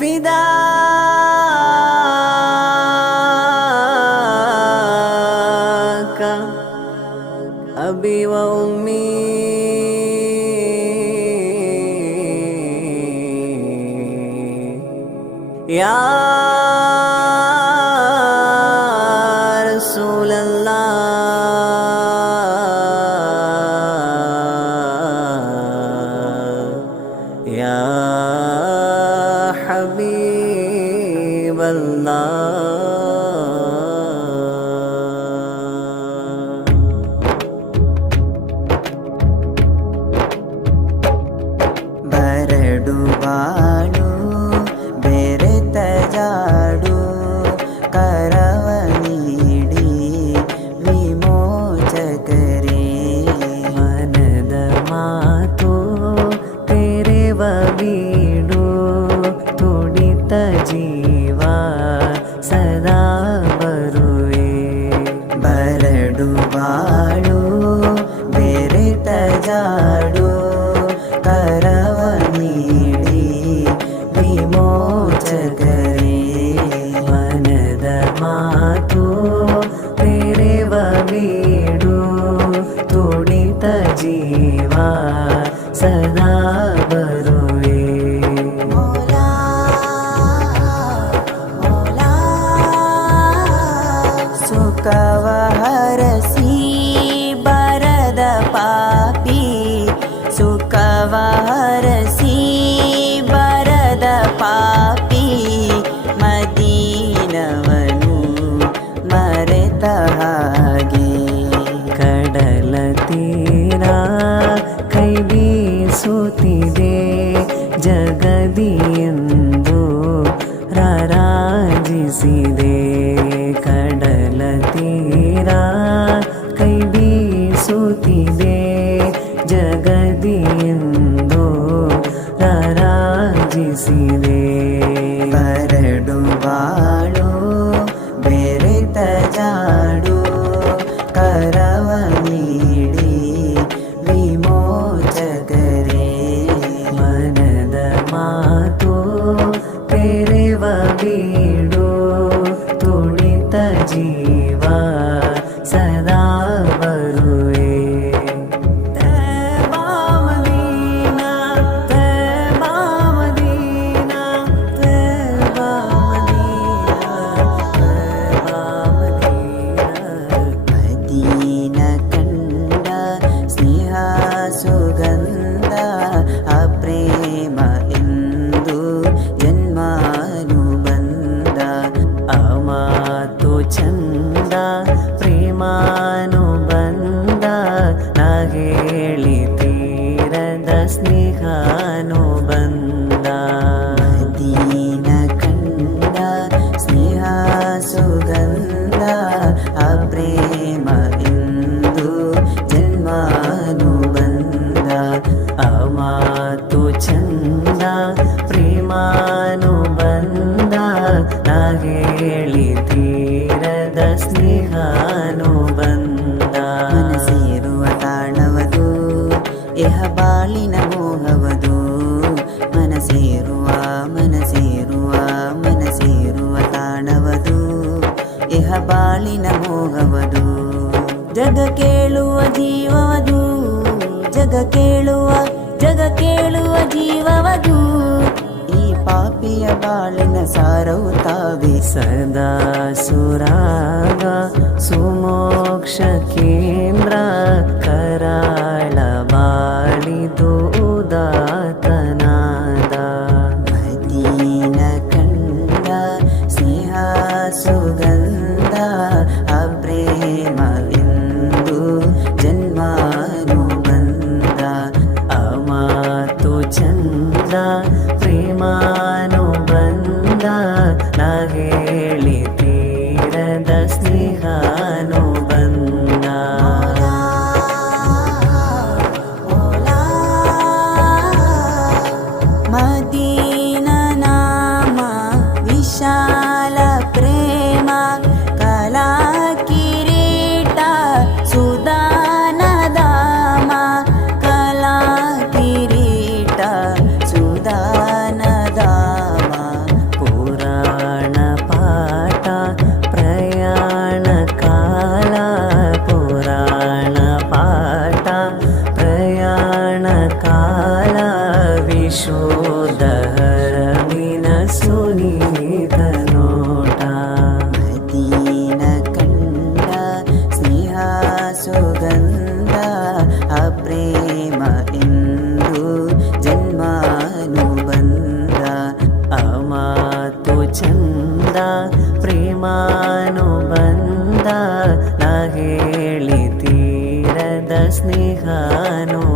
ফিদা أبي وأمي يا ചാടൂ കരവ നീടി വിമോചകരെ മനത മാതൂ തിരവ വീടൂ തുണിത ജീവ സദാ വരുവേ. സുഖവ ഹരസ నిండా ప్రేమాను ದೇಹ ಬಾಳಿನ ಮೋಹವದು. ಮನಸೇರುವ ಮನಸೇರುವ ಮನಸೇರುವ ತಾಣವದು. ಎಹ ಬಾಳಿನ ಮೋಹವದು. ಜಗ ಕೇಳುವ ಜೀವವದು. ಜಗ ಕೇಳುವ ಜಗ ಕೇಳುವ ಜೀವವದು. ಈ ಪಾಪಿಯ ಬಾಳಿನ ಸಾರವು ತಾವೇ. ಸದಾ ಸುರಾಗ ಸುಮೋಕ್ಷ ಕೇಂದ್ರ. സ്നേഹാനോ